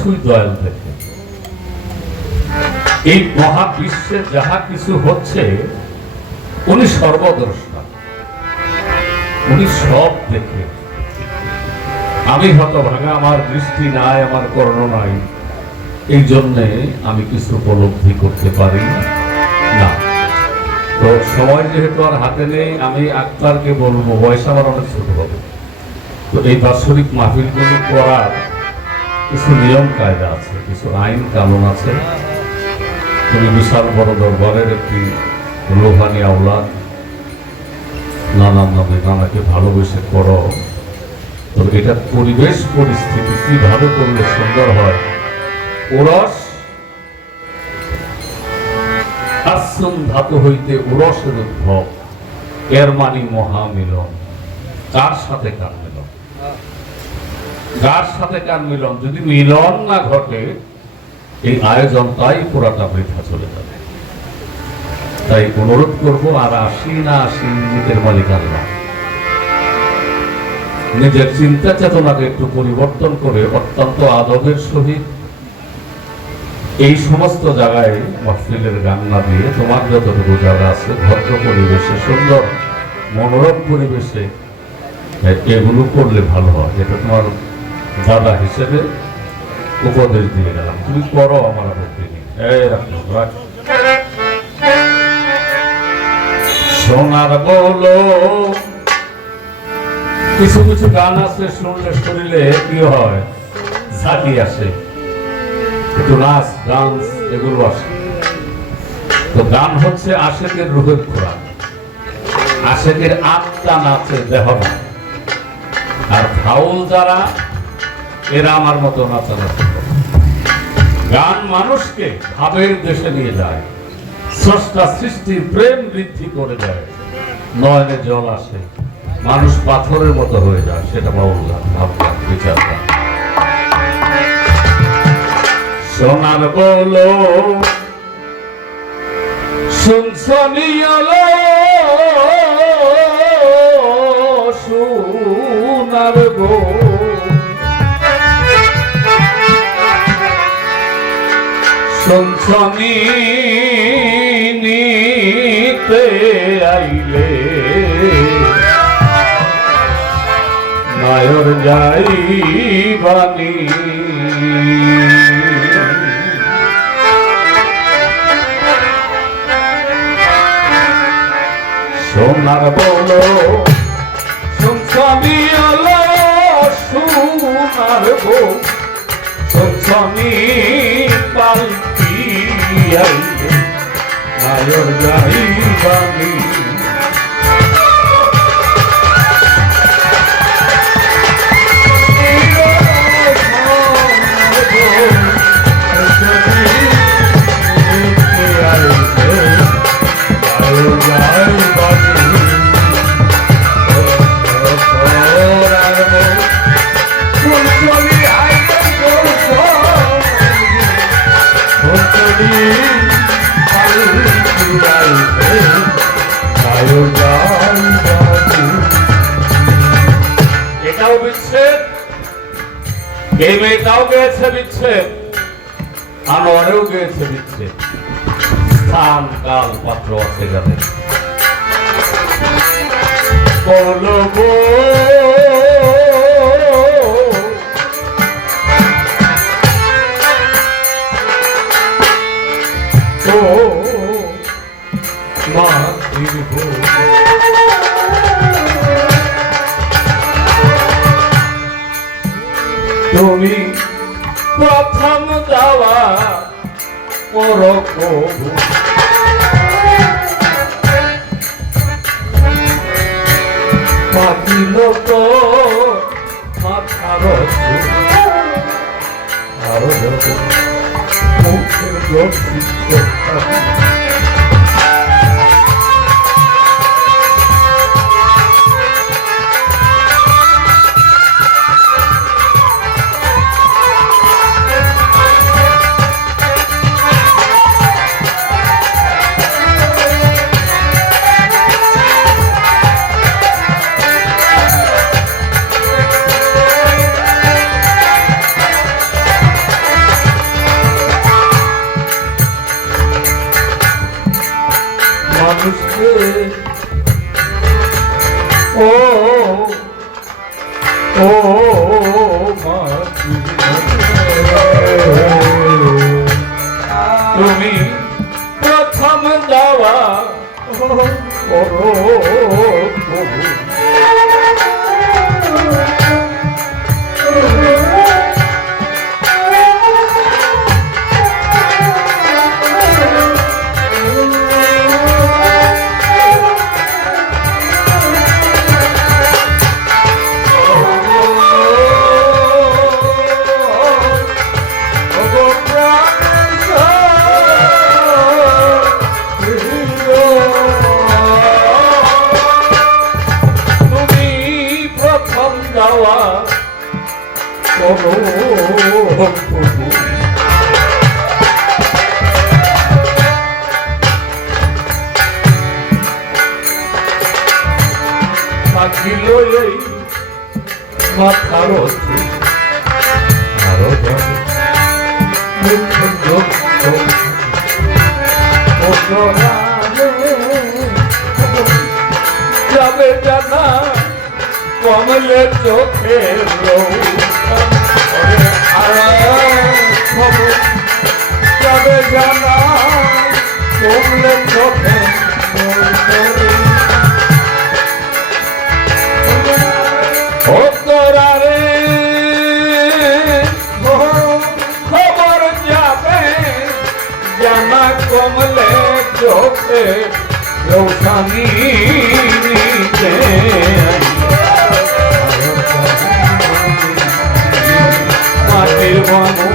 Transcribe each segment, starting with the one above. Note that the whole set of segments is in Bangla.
কিছুই দয়াল দেখে। এই মহাবিশ্বে যাহা কিছু হচ্ছে উনি সর্বদ্রষ্টা, উনি সব দেখে। আমি হতভাগা, আমার দৃষ্টি নাই, আমার কর্ণ নাই, এই জন্যে আমি কিছু উপলব্ধি করতে পারি না। তো সময় যেহেতু আর হাতে নেই, আমি আক্তারকে বলবো, বয়স আমার অনেক ছোট হবে, তো এই বাৎসরিক মাহফিলগুলো করার কিছু নিয়ম কায়দা আছে, কিছু আইন কানুন আছে। তুমি বিশাল বড় দরবারের একটি রোহানি আওলাদ, নানান নামে নানাকে ভালোবেসে করো, তো এটা পরিবেশ পরিস্থিতি কিভাবে করলে সুন্দর হয়। ওরস আসন ধাতু হইতে ওরসের উদ্ভব, এর মানি মহামিলন। কার সাথে কার মিলন? কার সাথে কার মিলন? যদি মিলন না ঘটে এই আয়োজনটাই পুরাটা বৃথা চলে যাবে। তাই অনুরোধ করবো, আর আসি না আসি নিজের মালিক আল্লাহ। নিজের চিন্তা চেতনাকে একটু পরিবর্তন করে অত্যন্ত আদবের সহিত এই সমস্ত জায়গায় মাহফিলের গান না দিয়ে তোমার যতটুকু জায়গা আছে ভদ্র পরিবেশে, সুন্দর মনোরম পরিবেশে এগুলো করলে ভালো হয়। এটা তোমার দাদা হিসেবে উপদেশ দিয়ে গেলাম, তুমি করো, আমার আপত্তি নেই। সোনার বলো, কিছু কিছু গান আছে শুনলে শরীরে কি হয়, ঝাঁকি আসে, একটু নাচ ডান্স এগুলো আসে। তো গান হচ্ছে আশেকের রূহের খোরাক, আশেকের আত্মা নাচে, দেহ না। আর ফাউল যারা, এরা আমার মতো নাচানাচি করে। গান মানুষকে ভাবের দেশে নিয়ে যায়, স্রষ্টা সৃষ্টির প্রেম বৃদ্ধি করে দেয়, নয়নে জল আসে, মানুষ পাথরের মতো হয়ে যায়, সেটা বাউল গান, ভাবগান, বিচার গান। সোনার বলো শুনছনিয়ালো, সোনার গো শুনছনি নিতে আইলে নায়র যাইবানি। সোনার বলো শুনছনি আলো, সোনার গো শুনছনি পালকি আইলে নায়র যাইবানি। এটাও বিচ্ছেদ, এই মেয়েটাও গেছে বিচ্ছেদ, আনোয়ারেও গেছে বিচ্ছেদ। স্থান কাল পাত্র আছে যাদের। বলবো তো তুমি প্রথম যাওয়া পরকবু, পাখিল তো মাথার আরো মুখের লোক তুমি প্রথম যাওয়া করো থাকিল এই মাথার আরো যাবে জানা কমলে চোখের যাবে জানা কমলে চোখের তোরারে খবর যাবে জানা কমলে চোখে রৌশানি মাটির বানু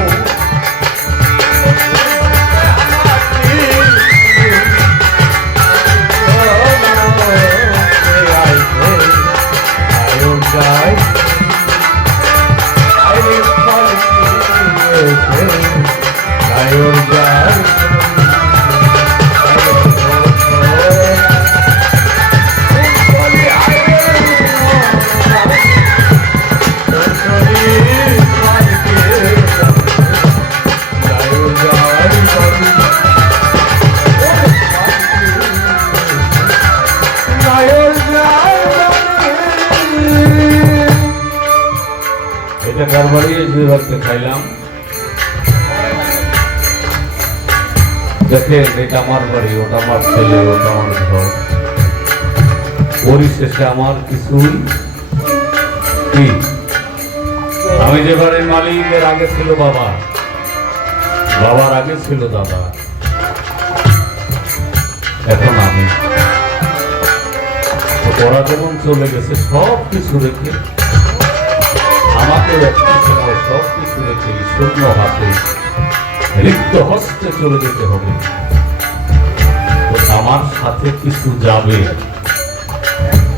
খাইলাম দেখেন এটা আমার বাড়ি ওটা আমার ছেলে ওটা আমার ঘর পরিশেষে আমার কিছুই কি আমি যে বাড়ির মালিকের আগে ছিল বাবা বাবার আগে ছিল দাদা এখন আমি ওরা যেমন চলে গেছে সব কিছু রেখে আমাকে একটি সময় সব কিছু রেখে শূন্য হাতে রিক্ত হস্তে চলে যেতে হবে আমার সাথে কিছু যাবে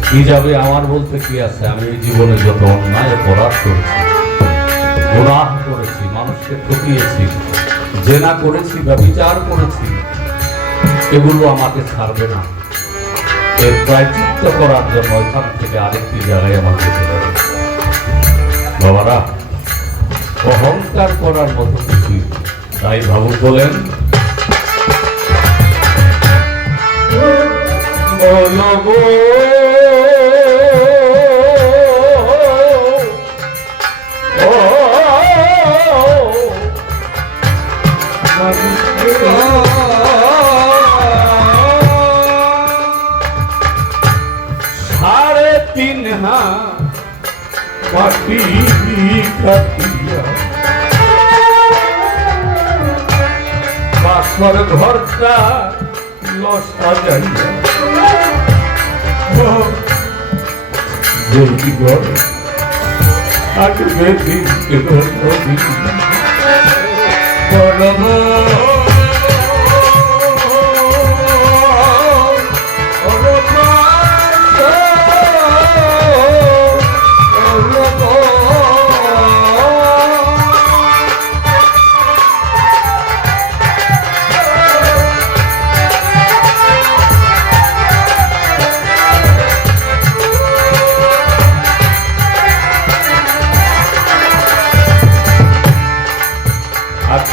কি যাবে আমার বলতে কি আছে আমি এই জীবনে যত অন্যায় অপরাধ করেছি গুনাহ করেছি মানুষকে ঠকিয়েছি জেনা করেছি ব্যভিচার করেছি এগুলো আমাকে ছাড়বে না এর প্রায়শ্চিত্ত করার জন্য এখান থেকে আরেকটি জায়গায় আমার যেতে হবে বাবারা অহংকার করার মতো কিছু তাই ভাবুক বলেন সাড়ে তিন মাটি কাটিয়া বাসর ঘরটা সাজাইয়া জলদি ঘর আগবে দিন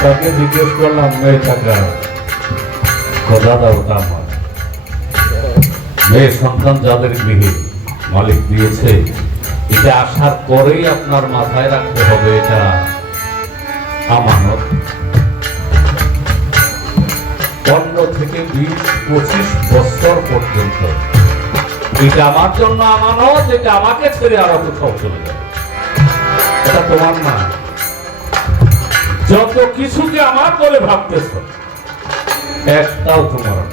তাকে জিজ্ঞেস করলাম মেয়ে টাকা দাদা ওটা আমার মেয়ে সন্তান যাদের গৃহে মালিক দিয়েছে এটা আসার পরেই আপনার মাথায় রাখতে হবে এটা আমানত 15 থেকে 20-25 বছর পর্যন্ত এটা আমার জন্য আমানত, এটা আমাকে ছেড়ে আরো কোথাও চলে যাবে, এটা তোমার না। যত কিছুকে আমার বলে ভাবতেছ একটাও তোমার না।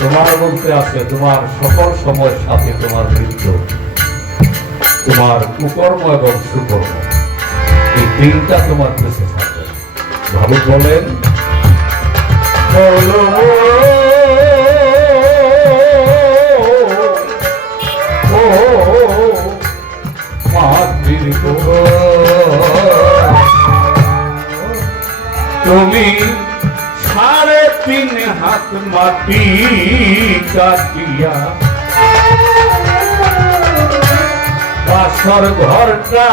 তোমার বলতে আছে তোমার সকল সময়ের সাথে তোমার মৃত্যু, তোমার কুকর্ম এবং সুকর্ম, এই তিনটা তোমার কাছে থাকবে। ভাবুক বলেন তুমি 3.5 হাত মাটি কাটিয়া বাসর ঘরটা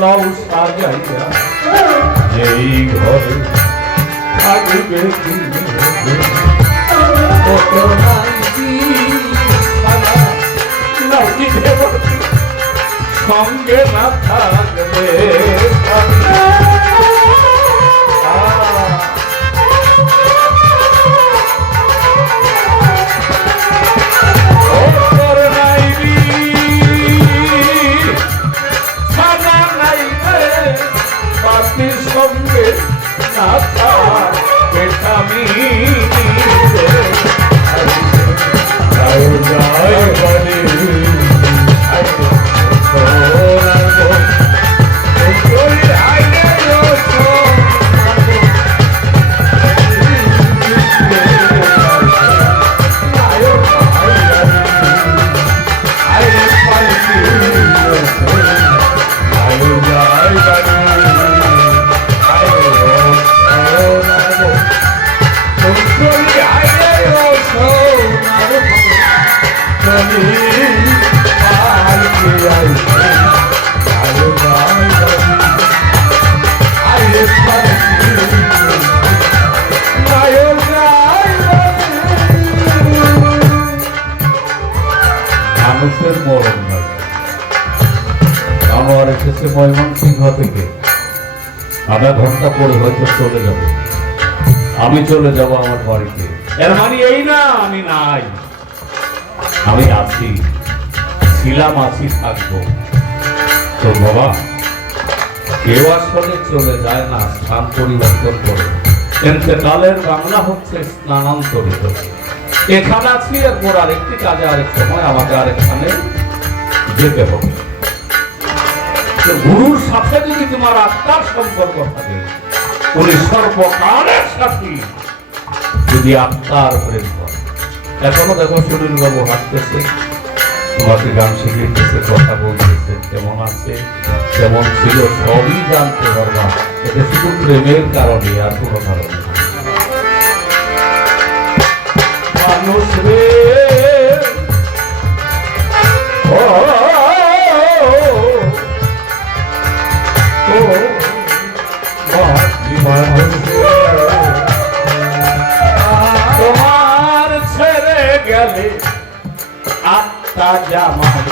লও সাজাইয়া, যেই ঘরে থাকবে সঙ্গে না থাকবে সঙ্গে না থাকবে স্বামী মানুষের মরণ নাই। আমার এসেছে ময়মনসিংহ থেকে, আধা ঘন্টা পরে হয়তো চলে যাবে, আমি চলে যাব আমার বাড়িতে। এর মানে এই না আমি নাই, আমি আছি, ছিলাম, আছি, থাকবো। তো বাবা, কেউ আসলে চলে যায় না, স্থান পরিবর্তন করে। ইন্তেকালের বাংলা হচ্ছে স্থানান্তরিত। এখানে আছি, এরপর আরেকটি কাজে আরেক সময় আমাকে আরেকখানে যেতে হবে। তো গুরুর সাথে যদি তোমার আত্মার সম্পর্ক থাকে, উনি সর্বকালের সাথী, যদি আত্মার প্রেম হয়। এখনো দেখো সুনীল বাবু হাঁটতেছে, তোমাকে গান শিখিয়েছে, কথা বলতেছে, কেমন আছে কেমন ছিল সবই জানতে পারবা। এটা শুধু প্রেমের কারণে, আর কোনো কারণে মানুষ রে তোমার ছেড়ে গেলে আত্মা জামাই,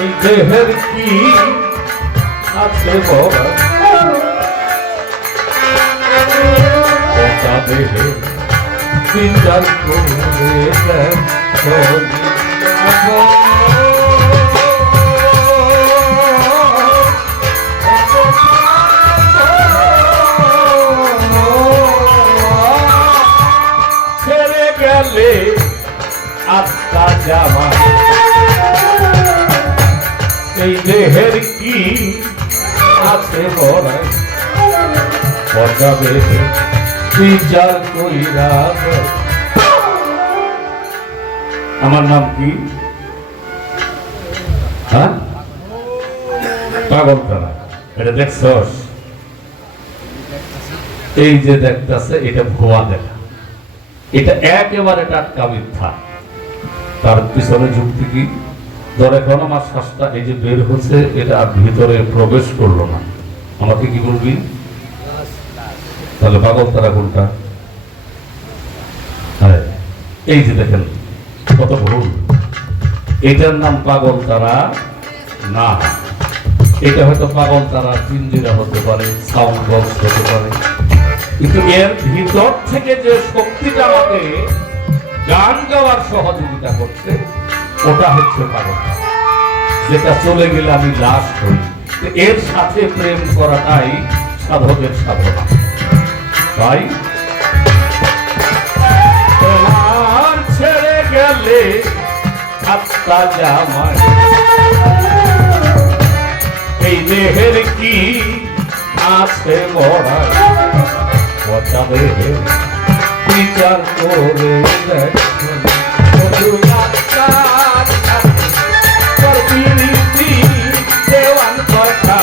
এই দেহের কি আছে বাবা, দেহে বিচার করে ছেড়ে গেলে আত্মা জামা, এই দেহের কি আছে বড়াই, বজাবে বিচার কইরা। আমার নাম কি? হ্যাঁ, পাগলখানা। এটা দেখছস? এই যে দেখতেছে এটা ভুয়া দেখা, এটা একেবারে টাটকা মিথ্যা। তার পিছনে যুক্তি কি? ধর এখন আমার শ্বাসটা এই যে বের হচ্ছে, এটা ভিতরে প্রবেশ করলো না, আমাকে কি বলবি? তাহলে পাগল তারা কোনটা? এই যে দেখেন কত ভুল, এটার নাম পাগল তারা না, এটা হয়তো পাগল তারা পিঞ্জিরা হতে পারে, সাউন্ড বক্স হতে পারে, কিন্তু এর ভিতর থেকে যে শক্তিটা আমাকে গান গাওয়ার সহযোগিতা করছে ওটা হচ্ছে পাগল, যেটা চলে গেলে আমি লাশ হই। এর সাথে প্রেম করাটাই সাধকের সাধনা। তাই তোমার ছেড়ে গেলে আত্মা জামাই, এই দেহের কি আছে মরা, বচাবে বিচার করে দেওয়ান কথা